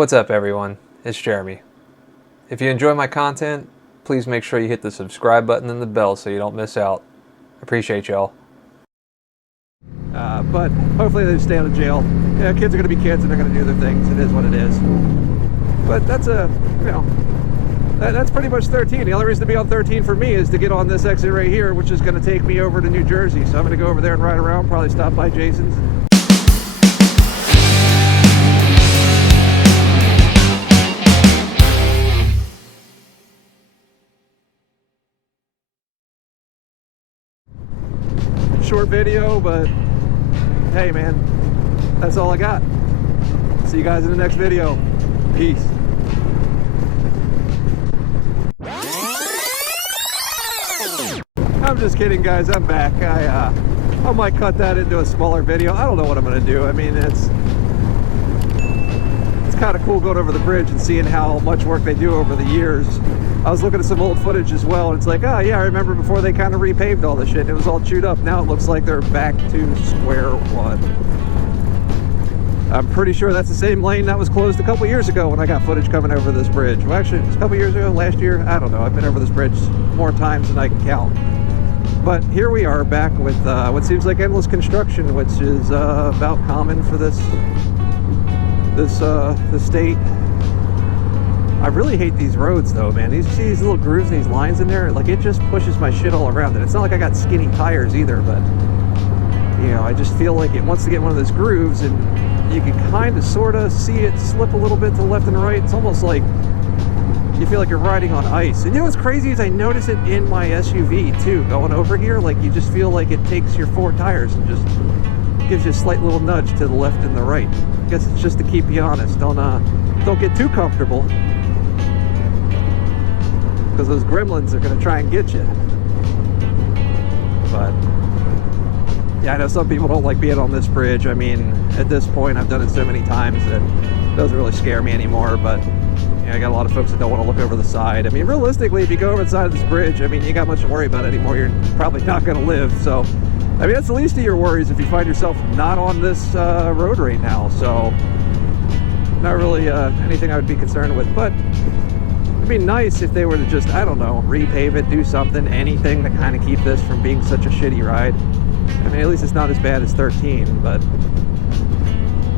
What's up everyone, it's Jeremy. If you enjoy my content, please make sure you hit the subscribe button and the bell so you don't miss out. Appreciate y'all. But hopefully they stay out of jail. Yeah, kids are going to be kids and they're going to do their things. It is what it is. But that's that's pretty much 13. The only reason to be on 13 for me is to get on this exit right here, which is going to take me over to New Jersey. So I'm going to go over there and ride around, probably stop by Jason's. Short video, but hey man, that's all I got. See you guys in the next video. Peace. I'm just kidding guys, I'm back. I might cut that into a smaller video. I don't know what I'm gonna do. I mean, it's kind of cool going over the bridge and seeing how much work they do over the years. I was looking at some old footage as well, and it's like, oh yeah, I remember before they kind of repaved all this shit. It was all chewed up. Now it looks like they're back to square one. I'm pretty sure that's the same lane that was closed a couple years ago when I got footage coming over this bridge. Well, actually, it was a couple years ago, last year, I don't know. I've been over this bridge more times than I can count. But here we are back with what seems like endless construction, which is about common for this state. I really hate these roads though, man. You see these little grooves and these lines in there? Like, it just pushes my shit all around it. It's not like I got skinny tires either, but you know, I just feel like it wants to get one of those grooves, and you can kind of sort of see it slip a little bit to the left and right. It's almost like you feel like you're riding on ice. And you know what's crazy is I notice it in my SUV too, going over here. Like, you just feel like it takes your four tires and just gives you a slight little nudge to the left and the right. I guess it's just to keep you honest. Don't get too comfortable, because those gremlins are going to try and get you. But yeah, I know some people don't like being on this bridge. I mean, at this point, I've done it so many times that it doesn't really scare me anymore. But you know, I got a lot of folks that don't want to look over the side. I mean, realistically, if you go over the side of this bridge, I mean, you got much to worry about anymore. You're probably not going to live. So, I mean, that's the least of your worries if you find yourself not on this road right now. So, not really anything I would be concerned with. But it'd be nice if they were to just, I don't know, repave it, do something, anything to kind of keep this from being such a shitty ride. I mean, at least it's not as bad as 13, but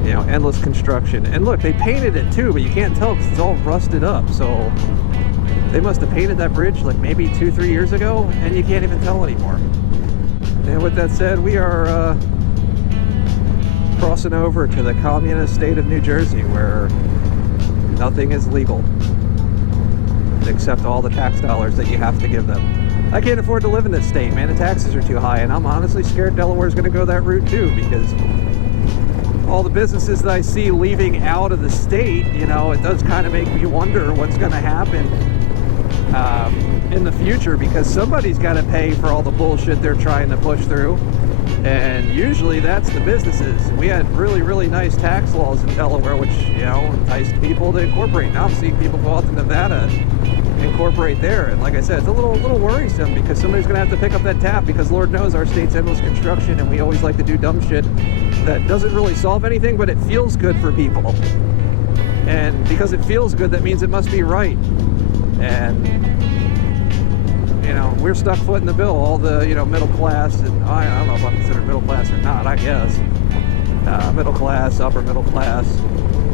you know, endless construction. And look, they painted it too, but you can't tell because it's all rusted up. So they must have painted that bridge like maybe 2-3 years ago, and you can't even tell anymore. And with that said, we are crossing over to the communist state of New Jersey, where nothing is legal except all the tax dollars that you have to give them. I can't afford to live in this state, man. The taxes are too high, and I'm honestly scared Delaware is going to go that route too, because all the businesses that I see leaving out of the state, you know, it does kind of make me wonder what's going to happen in the future, because somebody's got to pay for all the bullshit they're trying to push through, and usually that's the businesses. We had really, really nice tax laws in Delaware, which, you know, enticed people to incorporate. Now I'm seeing people go out to Nevada incorporate there, and like I said, it's a little worrisome, because somebody's gonna have to pick up that tab, because Lord knows our state's endless construction, and we always like to do dumb shit that doesn't really solve anything, but it feels good for people, and because it feels good, that means it must be right. And you know, we're stuck footing the bill, all the, you know, middle class, and I don't know if I'm considered middle class or not, I guess middle class, upper middle class.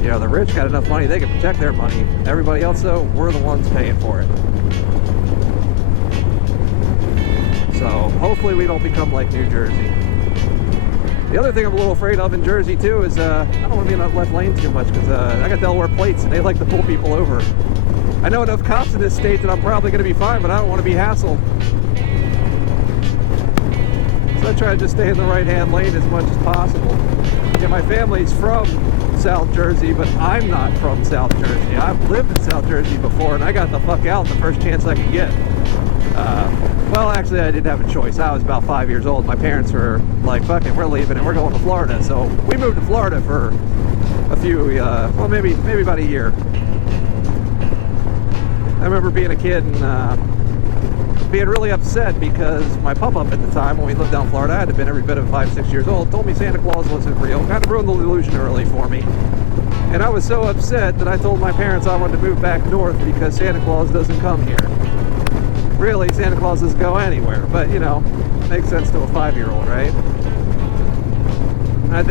You know, the rich got enough money, they can protect their money. Everybody else, though, we're the ones paying for it. So, hopefully we don't become like New Jersey. The other thing I'm a little afraid of in Jersey, too, is I don't want to be in that left lane too much, because I got Delaware plates, and they like to pull people over. I know enough cops in this state that I'm probably going to be fine, but I don't want to be hassled. So I try to just stay in the right-hand lane as much as possible. Yeah, my family's from South Jersey, but I'm not from South Jersey. I've lived in South Jersey before, and I got the fuck out the first chance I could get. Well, actually, I didn't have a choice. I was about 5 years old. My parents were like, fuck it, we're leaving and we're going to Florida. So we moved to Florida for a few, well, maybe about a year. I remember being a kid and being really upset because my pop-up at the time, when we lived down in Florida, I had to have been every bit of 5-6 years old, told me Santa Claus wasn't real. Kind of ruined the illusion early for me. And I was so upset that I told my parents I wanted to move back north because Santa Claus doesn't come here. Really, Santa Claus doesn't go anywhere, but you know, makes sense to a 5-year-old, right? I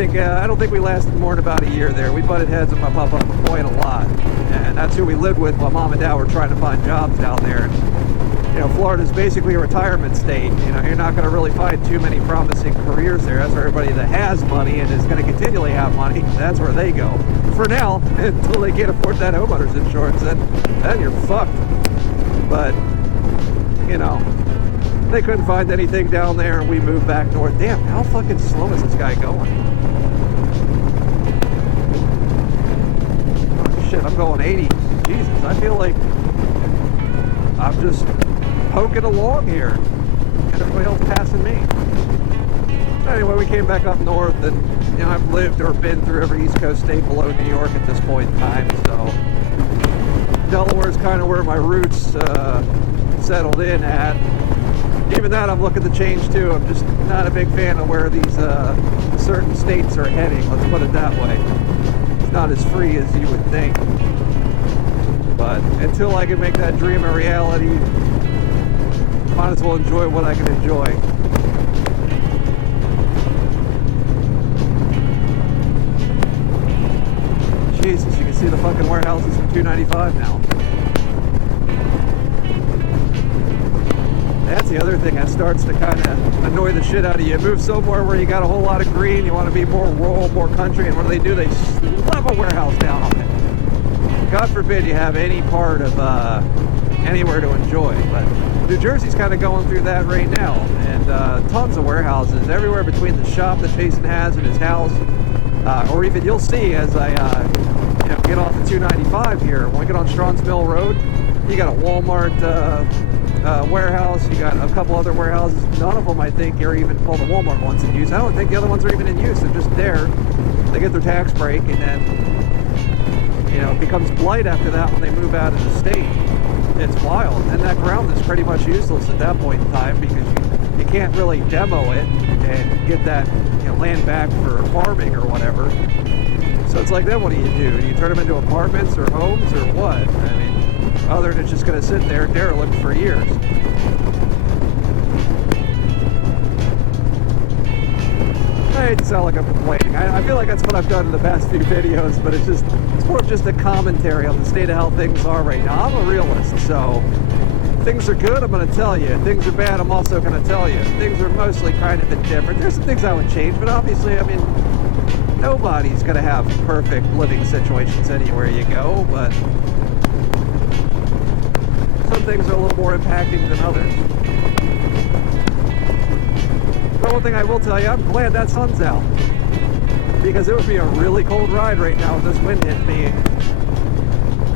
don't think we lasted more than about a year there. We butted heads with my papa quite a lot, and that's who we lived with while mom and dad were trying to find jobs down there. And, you know, Florida's basically a retirement state. You know, you're not going to really find too many promising careers there. That's where everybody that has money and is going to continually have money, that's where they go. For now, until they can't afford that homeowner's insurance, then you're fucked. But, you know, they couldn't find anything down there, and we moved back north. Damn, how fucking slow is this guy going? Oh, shit, I'm going 80. Jesus, I feel like I'm just poking along here, and everybody else passing me. Anyway, we came back up north, and you know, I've lived or been through every East Coast state below New York at this point in time, so Delaware's kind of where my roots settled in at. Even that I'm looking to change too. I'm just not a big fan of where these certain states are heading, let's put it that way. It's not as free as you would think. But until I can make that dream a reality, might as well enjoy what I can enjoy. Jesus, you can see the fucking warehouses from 295 now. That's the other thing that starts to kind of annoy the shit out of you. Move somewhere where you got a whole lot of green, you want to be more rural, more country, and what do? They slap a warehouse down on it. God forbid you have any part of anywhere to enjoy, but New Jersey's kind of going through that right now, and tons of warehouses everywhere between the shop that Jason has and his house, or even you'll see as I get off the 295 here, when we get on Straughns Mill Road, you got a Walmart warehouse, you got a couple other warehouses. None of them, I think, are even, well, the Walmart ones in use. I don't think the other ones are even in use. They're just there. They get their tax break, and then, you know, it becomes blight after that when they move out of the state. It's wild. And that ground is pretty much useless at that point in time because you can't really demo it and get that, you know, land back for farming or whatever. So it's like, then what do? Do you turn them into apartments or homes or what? I mean, other than it's just going to sit there derelict for years. I hate to sound like I'm complaining. I feel like that's what I've done in the past few videos, but it's more of just a commentary on the state of how things are right now. I'm a realist, so things are good, I'm going to tell you. Things are bad, I'm also going to tell you. Things are mostly kind of indifferent. There's some things I would change, but obviously, I mean, nobody's going to have perfect living situations anywhere you go, but some things are a little more impacting than others. But one thing I will tell you, I'm glad that sun's out, because it would be a really cold ride right now with this wind hitting me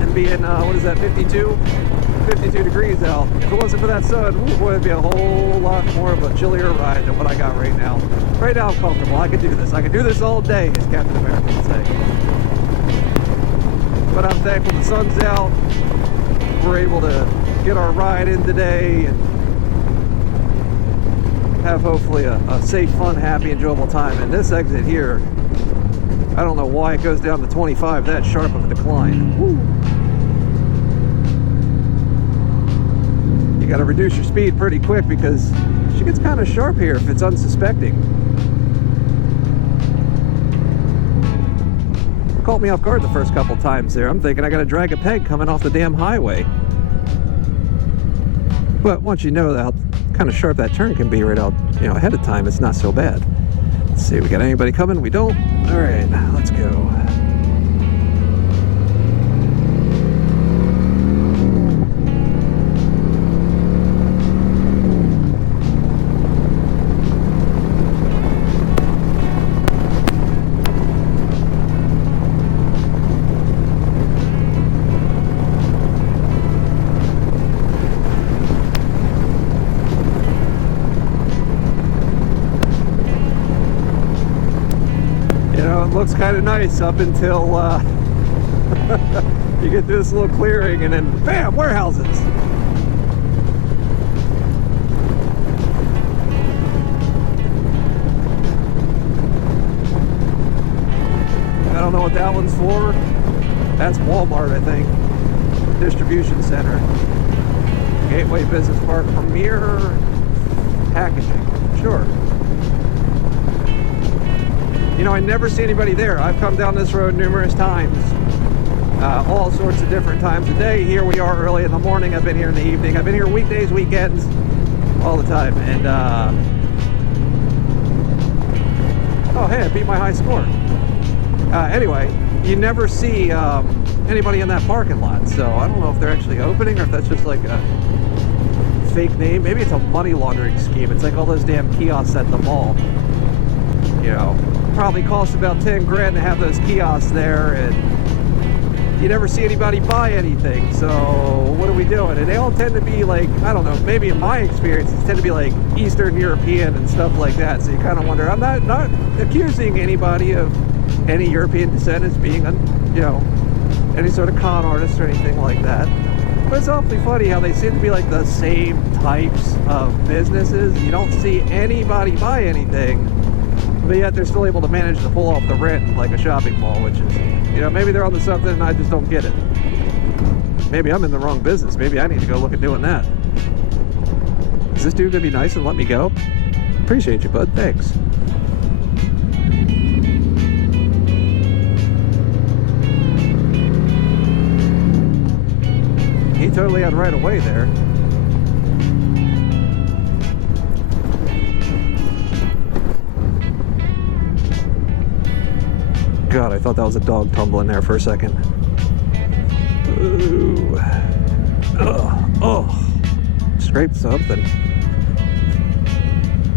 and being, what is that, 52 degrees out. If it wasn't for that sun, boy, it'd be a whole lot more of a chillier ride than what I got right now. Right now I'm comfortable. I can do this. I can do this all day, as Captain America would say. But I'm thankful the sun's out. We're able to get our ride in today and have hopefully a safe, fun, happy, enjoyable time. And this exit here, I don't know why it goes down to 25 that sharp of a decline. Woo. You got to reduce your speed pretty quick because she gets kind of sharp here if it's unsuspecting. Caught me off guard the first couple times there. I'm thinking I got to drag a peg coming off the damn highway. But once you know how kind of sharp that turn can be right out, you know, ahead of time, it's not so bad. Let's see, we got anybody coming? We don't? All right, let's go. Looks kind of nice up until you get through this little clearing and then bam, warehouses. I don't know what that one's for. That's Walmart, I think. Distribution center. Gateway Business Park. Premier Packaging. Sure. You know, I never see anybody there. I've come down this road numerous times. All sorts of different times a day. Here we are early in the morning. I've been here in the evening. I've been here weekdays, weekends, all the time. And, oh, hey, I beat my high score. Anyway, you never see anybody in that parking lot. So I don't know if they're actually opening or if that's just like a fake name. Maybe it's a money laundering scheme. It's like all those damn kiosks at the mall. You know, probably costs about 10 grand to have those kiosks there, and you never see anybody buy anything. So what are we doing? And they all tend to be like, I don't know, maybe in my experience, they tend to be like Eastern European and stuff like that. So you kind of wonder, I'm not accusing anybody of any European descent as being, you know, any sort of con artist or anything like that. But it's awfully funny how they seem to be like the same types of businesses. You don't see anybody buy anything, but yet they're still able to manage to pull off the rent like a shopping mall, which is, you know, maybe they're onto something and I just don't get it. Maybe I'm in the wrong business. Maybe I need to go look at doing that. Is this dude gonna be nice and let me go? Appreciate you, bud. Thanks. He totally had right away there. God, I thought that was a dog tumbling there for a second. Ooh. Oh, scraped something.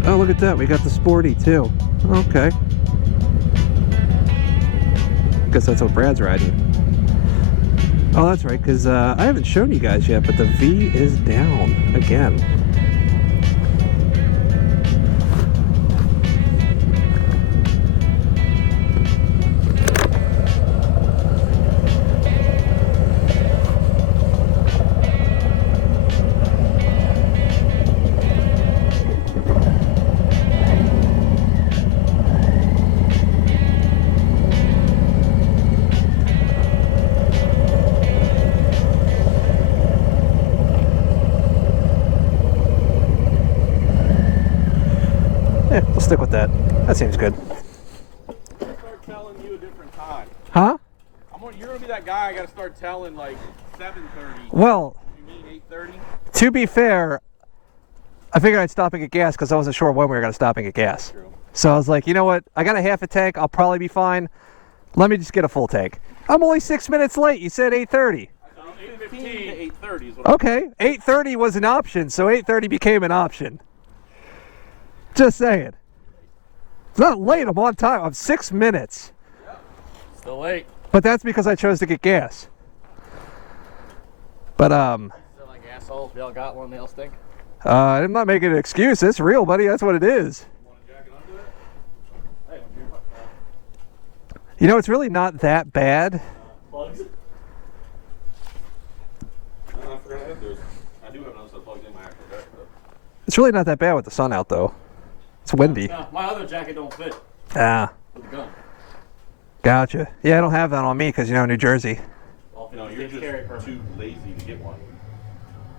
Oh, look at that. We got the Sporty too. Okay. Guess that's what Brad's riding. Oh, that's right, because I haven't shown you guys yet, but the V is down again. Yeah, we'll stick with that. That seems good. Start telling you a different time. Huh? You're gonna be that guy I gotta start telling like 7:30. Well, You mean 8:30? to be fair, I figured I'd stop and get gas because I wasn't sure when we were going to stop and get gas. True. So I was like, you know what? I got a half a tank. I'll probably be fine. Let me just get a full tank. I'm only 6 minutes late. You said 8:30. 8:15 to 8:30 is what Okay, 8:30 was an option, so 8:30 became an option. Just saying. It's not late. I'm on time. I'm 6 minutes. Still late. But that's because I chose to get gas. But Still like assholes. We all got one. They all stink. I'm not making an excuse. It's real, buddy. That's what it is. You want to jack it onto it? Hey, You know, it's really not that bad. plugs? I forgot I had those. I do have another set of plugs in my actual jacket though. It's really not that bad with the sun out, though. It's windy. No, my other jacket don't fit Ah, with the gun. gotcha. Yeah, I don't have that on me because, you know, New Jersey. Well, no, you're just too lazy to get one.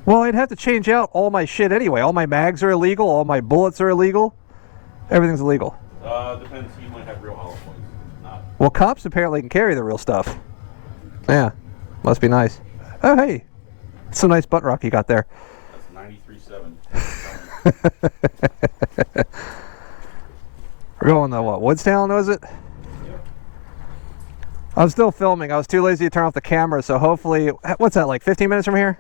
Well, I'd have to change out all my shit anyway. All my mags are illegal. All my bullets are illegal. Everything's illegal. Depends. You might have real hollow points. Not. Well, cops apparently can carry the real stuff. Yeah, must be nice. Oh, hey. Some nice butt rock you got there. That's 93.7. We're going to what, Woodstown, was it? I'm still filming. I was too lazy to turn off the camera, so hopefully, what's that, like 15 minutes from here?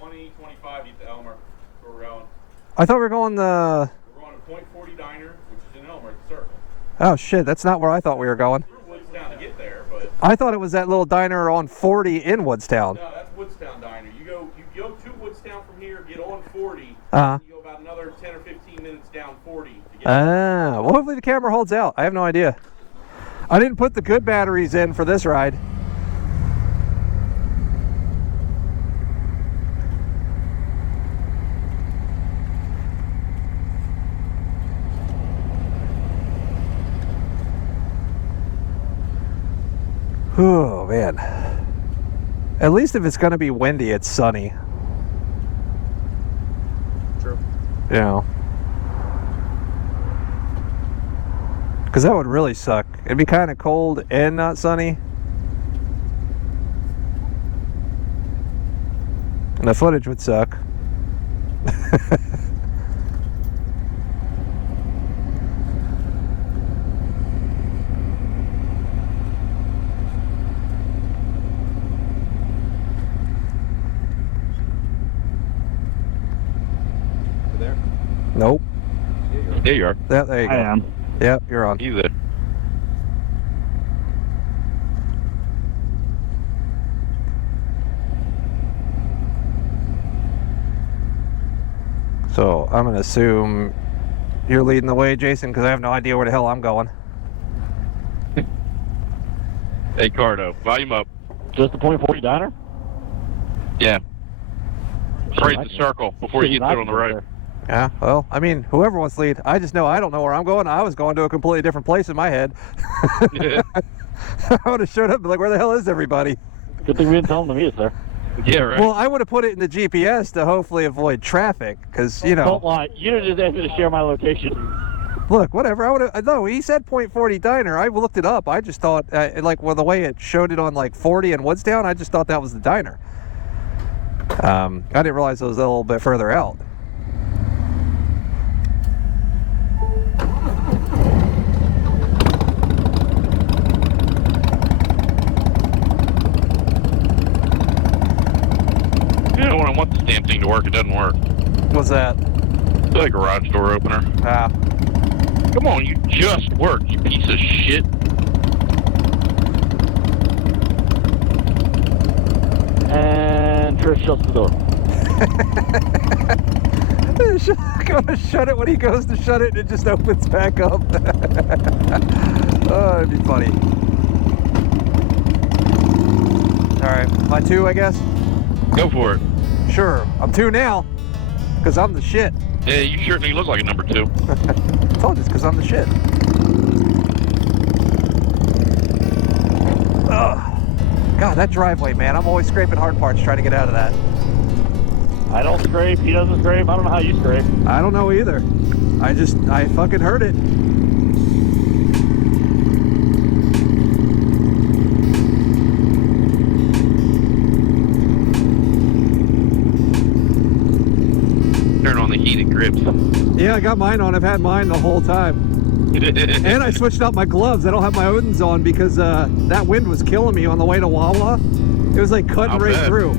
20, 25 to Elmer. Where we're going. I thought we were going the... We're going to Point 40 Diner, which is in Elmer, the circle. Oh, shit, that's not where I thought we were going. Through Woodstown to get there, but... I thought it was that little diner on 40 in Woodstown. No, that's Woodstown Diner. You go to Woodstown from here, get on 40. Uh-huh. You go about another 10 or 15 minutes down 40 to get Ah, well, hopefully the camera holds out. I have no idea. I didn't put the good batteries in for this ride. Whew. Oh, man. At least if it's going to be windy, it's sunny. True. You know. Because that would really suck. It'd be kind of cold and not sunny. And the footage would suck. You there? Nope. There you are. Yeah, there you go. I am. Yep, you're on. You there? So I'm going to assume you're leading the way, Jason, because I have no idea where the hell I'm going. Hey, Cardo, volume up. Just the .40 diner? Yeah. Praise I the can- circle before you get through on the right. Yeah, well, I mean, whoever wants to lead, I just know I don't know where I'm going. I was going to a completely different place in my head. Yeah. I would have showed up and be like, where the hell is everybody? Good thing we didn't tell them to meet us there. Yeah, right. Well, I would have put it in the GPS to hopefully avoid traffic, because, you Don't know, lie. You didn't just ask me to share my location. look, whatever. I would have, no, he said .40 diner. I looked it up. I just thought, like, well, the way it showed it on, like, 40 in Woodstown, I just thought that was the diner. I didn't realize it was a little bit further out. You know, when I want this damn thing to work, it doesn't work. What's that? It's like a garage door opener. Ah, Come on, you just worked, you piece of shit. And Trish shuts the door. gonna shut it when he goes to shut it and it just opens back up. Oh, it'd be funny. Alright, my two, I guess? Go for it. Sure, I'm two now. Because I'm the shit. Yeah, you certainly look like a number 2. I told you it's because I'm the shit. Ugh. God, that driveway, man. I'm always scraping hard parts trying to get out of that. I don't scrape. He doesn't scrape. I don't know how you scrape. I don't know either. I fucking heard it. Turn on the heated grips. Yeah, I got mine on. I've had mine the whole time. And I switched out my gloves. I don't have my Odins on because that wind was killing me on the way to Wawa. It was like cutting I'll right bet. through.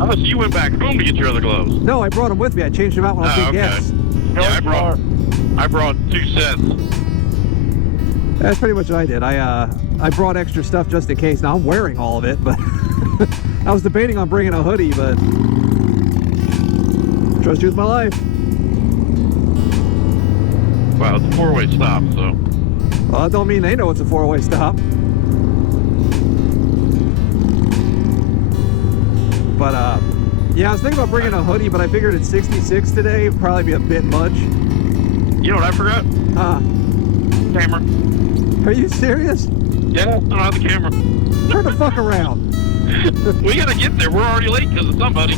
Oh, so you went back home to get your other gloves? No, I brought them with me. I changed them out when I was Oh, doing okay. gas. Yeah, I brought 2 sets. That's pretty much what I did. I brought extra stuff just in case. Now I'm wearing all of it, but I was debating on bringing a hoodie, but trust you with my life. Wow, it's a 4-way stop, so. Well, that don't mean they know it's a 4-way stop. But yeah, I was thinking about bringing a hoodie, but I figured at 66 today it'd probably be a bit much. You know what I forgot? Huh? Camera. Are you serious? Yeah, I don't have the camera. Turn the fuck around. We gotta get there. We're already late because of somebody.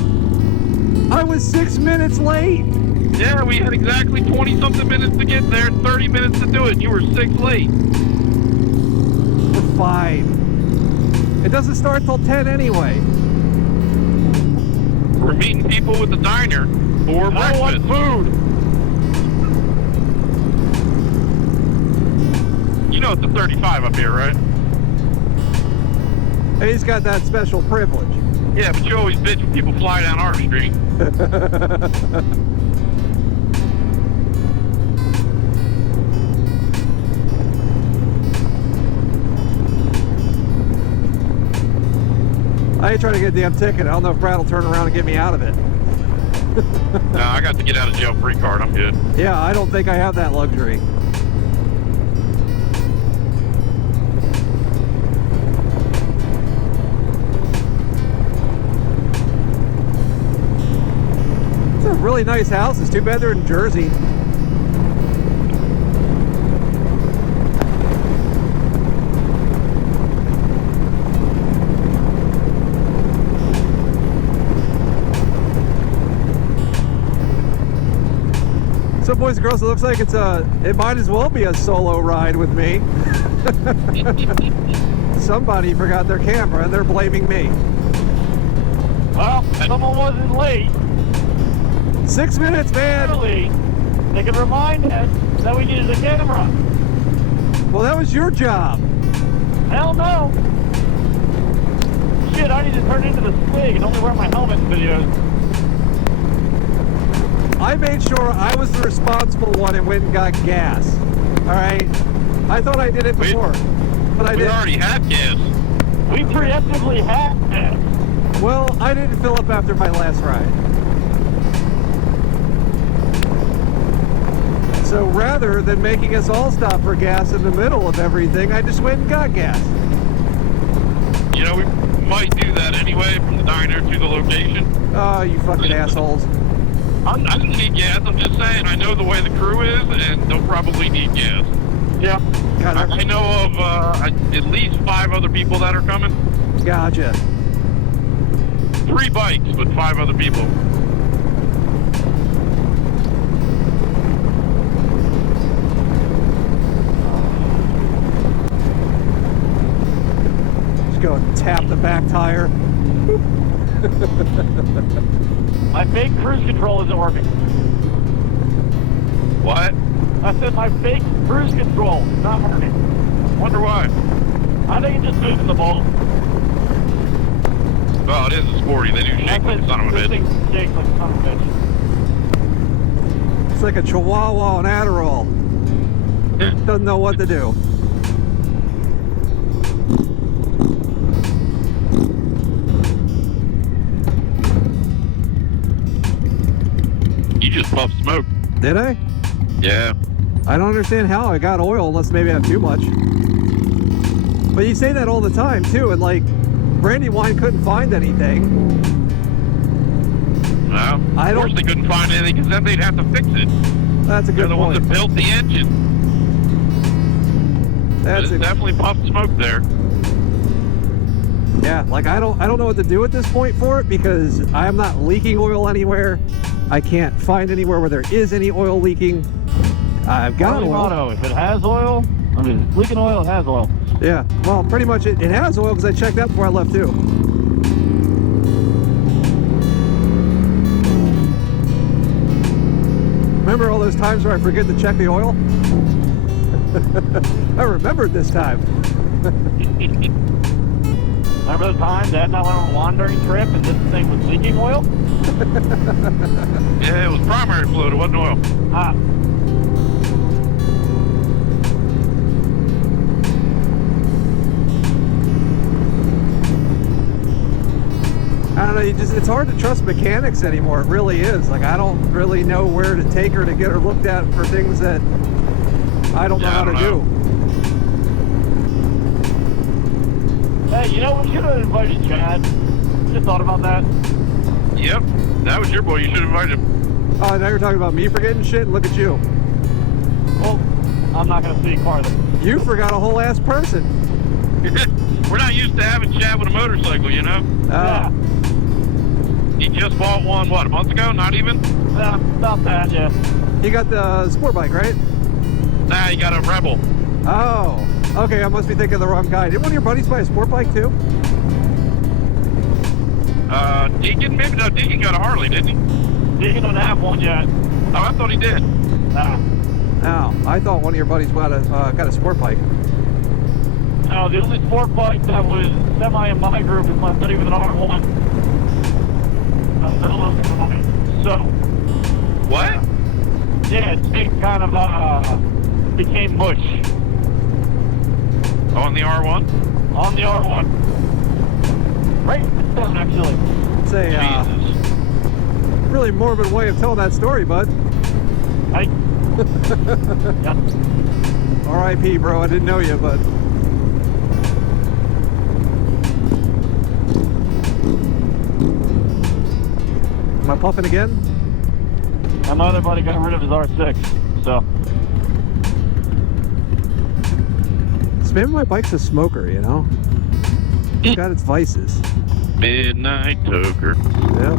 I was 6 minutes late. Yeah, we had exactly 20-something minutes to get there, 30 minutes to do it. You were 6 late. We're fine. It doesn't start till 10 anyway. We're meeting people with the diner for I want breakfast. food. You know it's a 35 up here, right? And he's got that special privilege. Yeah, but you always bitch when people fly down our street. I ain't trying to get a damn ticket. I don't know if Brad will turn around and get me out of it. No, I got the get out of jail free card. I'm good. Yeah, I don't think I have that luxury. It's a really nice house. It's too bad they're in Jersey. know, boys and girls, it looks like it might as well be a solo ride with me. Somebody forgot their camera and they're blaming me. Well, someone wasn't late. 6 minutes, man. Early. They can remind us that we needed a camera. Well, that was your job. Hell no. Shit, I need to turn into the swig and only wear my helmet in videos. I made sure I was the responsible one and went and got gas. All right? I thought I did it before, but I We didn't. already had gas. We preemptively had that. Well, I didn't fill up after my last ride. So rather than making us all stop for gas in the middle of everything, I just went and got gas. You know, we might do that anyway from the diner to the location. Oh, you fucking assholes. I don't need gas. I'm just saying, I know the way the crew is, and they'll probably need gas. Yeah. God, I know of at least 5 other people that are coming. Gotcha. 3 bikes, but 5 other people. Just go and tap the back tire. My fake cruise control isn't working. What? I said my fake cruise control is not working. Wonder why. I think it's just moving the ball. Well, it is a sporty. They do shake like a son of a This bitch. thing shakes like a son of a bitch. It's like a chihuahua on Adderall. Doesn't know what to do. You just puffed smoke. Did I? Yeah. I don't understand how I got oil unless maybe I have too much. But you say that all the time too, and like Brandywine couldn't find anything. Well, I of course don't- they couldn't find anything because then they'd have to fix it. That's a They're good the ones point. that built the engine. That's There's a, definitely puffed smoke there. yeah, like I don't know what to do at this point for it because I am not leaking oil anywhere. I can't find anywhere where there is any oil leaking. I've got Early oil. motto, if it has oil, I mean, if it's leaking oil, it has oil. Yeah, well, pretty much it has oil because I checked that before I left too. Remember all those times where I forget to check the oil? I remembered this time. Remember the time Dad and I went on a wandering trip and this thing was leaking oil? Yeah, it was primary fluid. It wasn't oil. Ah, I don't know, it's hard to trust mechanics anymore. It really is. Like, I don't really know where to take her to get her looked at for things that I don't know how to do. hey, you know, we should have invited Chad. Just thought about that. Yep. That was your boy. You should have invited him. Oh, now you're talking about me forgetting shit? Look at you. Well, I'm not going to speak farther. You forgot a whole ass person. We're not used to having Chad with a motorcycle, you know? Yeah. He just bought one, what, a month ago? Not even? Yeah, about that, yeah. You got the sport bike, right? Nah, he got a Rebel. Oh, okay, I must be thinking of the wrong guy. Did one of your buddies buy a sport bike too? Deacon? Maybe, no, Deacon got a Harley, didn't he? Deacon don't have one yet. Oh, I thought he did. Nah. No, I thought one of your buddies got a sport bike. No, the only sport bike that was semi in my group is my buddy with an R1. So, What? yeah, it kind of became mush On the R1? on the R1. Right, actually. It's a Jesus. really morbid way of telling that story, bud. Hey. Yeah. R.I.P., bro. I didn't know you, but am I puffing again? My other buddy got rid of his R6, so. So maybe my bike's a smoker, you know? It's got its vices. Midnight toker. Yep.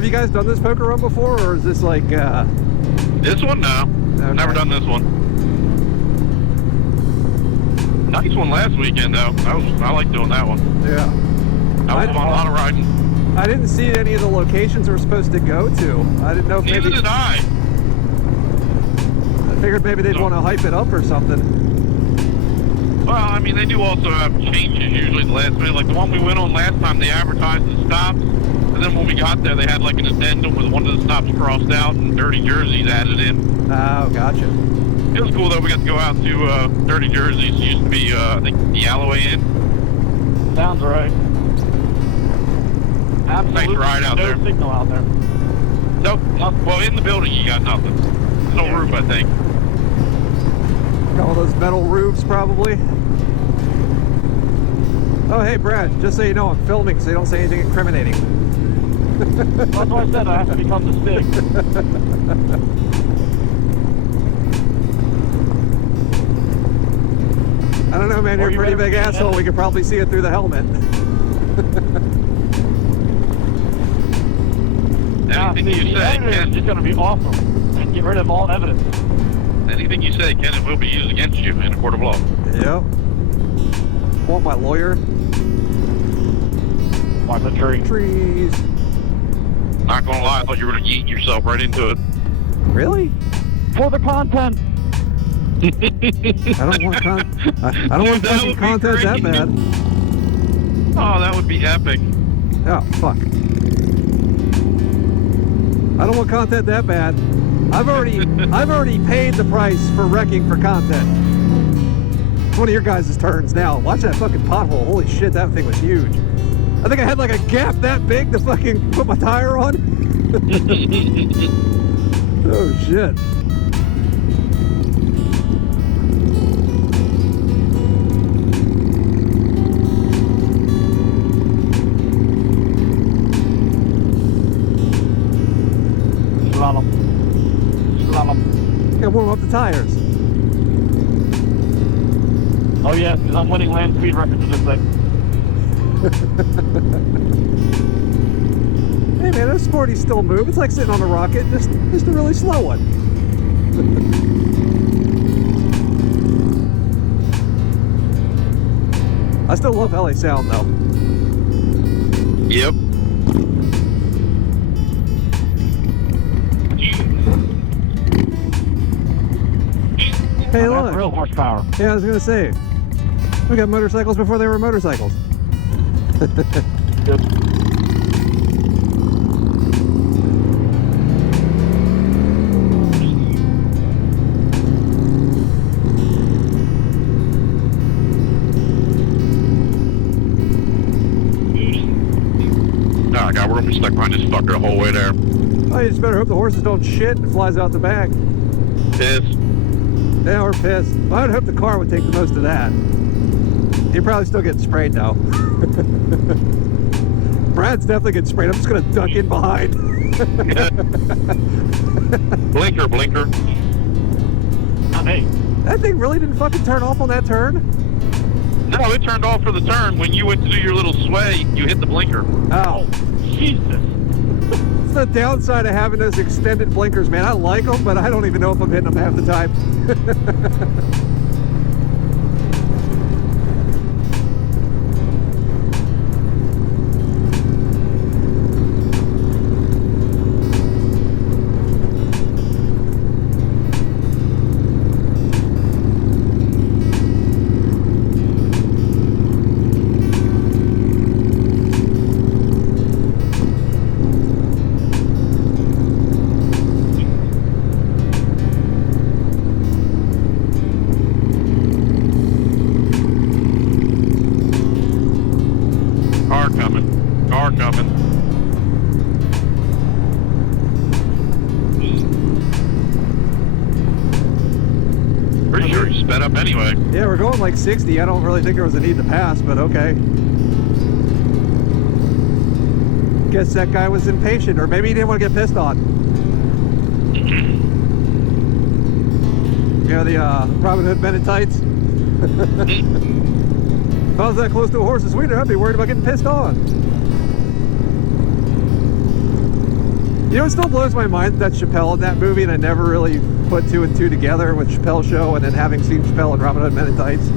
have you guys done this poker run before, or is this like, This one, no. Okay. Never done this one. Nice one last weekend, though. I like doing that one. Yeah. That was fun, a lot of riding. I didn't see any of the locations we're supposed to go to. I didn't know if Neither maybe... did I. I figured maybe they'd want to hype it up or something. Well, I mean, they do also have changes usually at the last minute. Like the one we went on last time, they advertised the stops. And then when we got there, they had like an addendum with one of the stops crossed out and dirty jerseys added in. Oh, gotcha. It was cool though. We got to go out to Dirty Jerseys. It used to be, I think, the Alloway Inn. Sounds right. Absolutely Nice ride out no there. signal out there. Nope. Well, in the building you got nothing. No roof, I think. Got all those metal roofs, probably. Oh, hey, Brad, just so you know, I'm filming, so you don't say anything incriminating. That's why I said I have to become the stick. I don't know, man, you're a Or you pretty better big be an asshole. We could probably see it through the helmet. Anything the you say, editor is Ken. just going to be awesome and get rid of all evidence. Anything you say, Ken, it will be used against you in a court of law. Yep. Want my lawyer? Like the tree. Trees. Not gonna lie, I thought you were gonna yeet yourself right into it. Really? For the content. I don't want I don't want That fucking would be content that great. bad. Oh, that would be epic. Oh, fuck. I don't want content that bad. I've already paid the price for wrecking for content. It's one of your guys' turns now. Watch that fucking pothole. Holy shit, that thing was huge. I think I had like a gap that big to fucking put my tire on. Oh shit. Slalom. Slalom. Gotta warm up the tires. Oh yeah, because I'm winning land speed records with this thing. Hey man, those sporties still move. It's like sitting on a rocket, just a really slow one. I still love LA Sound though. Yep. Hey That's look. real horsepower. Yeah, I was gonna say. We got motorcycles before they were motorcycles. Good. Oh god, we're gonna be stuck behind this fucker the whole way there. Oh, you just better hope the horses don't shit and it flies out the back. Pissed. Yeah, we're pissed. Well, I'd hope the car would take the most of that. You're probably still getting sprayed though. Brad's definitely getting sprayed. I'm just gonna duck in behind. Blinker, blinker. Not me. That thing really didn't fucking turn off on that turn? No, it turned off for the turn. When you went to do your little sway, you hit the blinker. Oh. Jesus. It's the downside of having those extended blinkers, man. I like them, but I don't even know if I'm hitting them half the time. Car coming. Car coming. Pretty sure you sped up anyway. Yeah, we're going like 60. I don't really think there was a need to pass, but okay. Guess that guy was impatient, or maybe he didn't want to get pissed on. You know, the Robin Hood Men in Tights? If I was that close to a horse's wiener, I'd be worried about getting pissed on. You know, it still blows my mind that Chappelle in that movie, and I never really put two and two together with Chappelle's show and then having seen Chappelle in Robin Hood Men in Tights.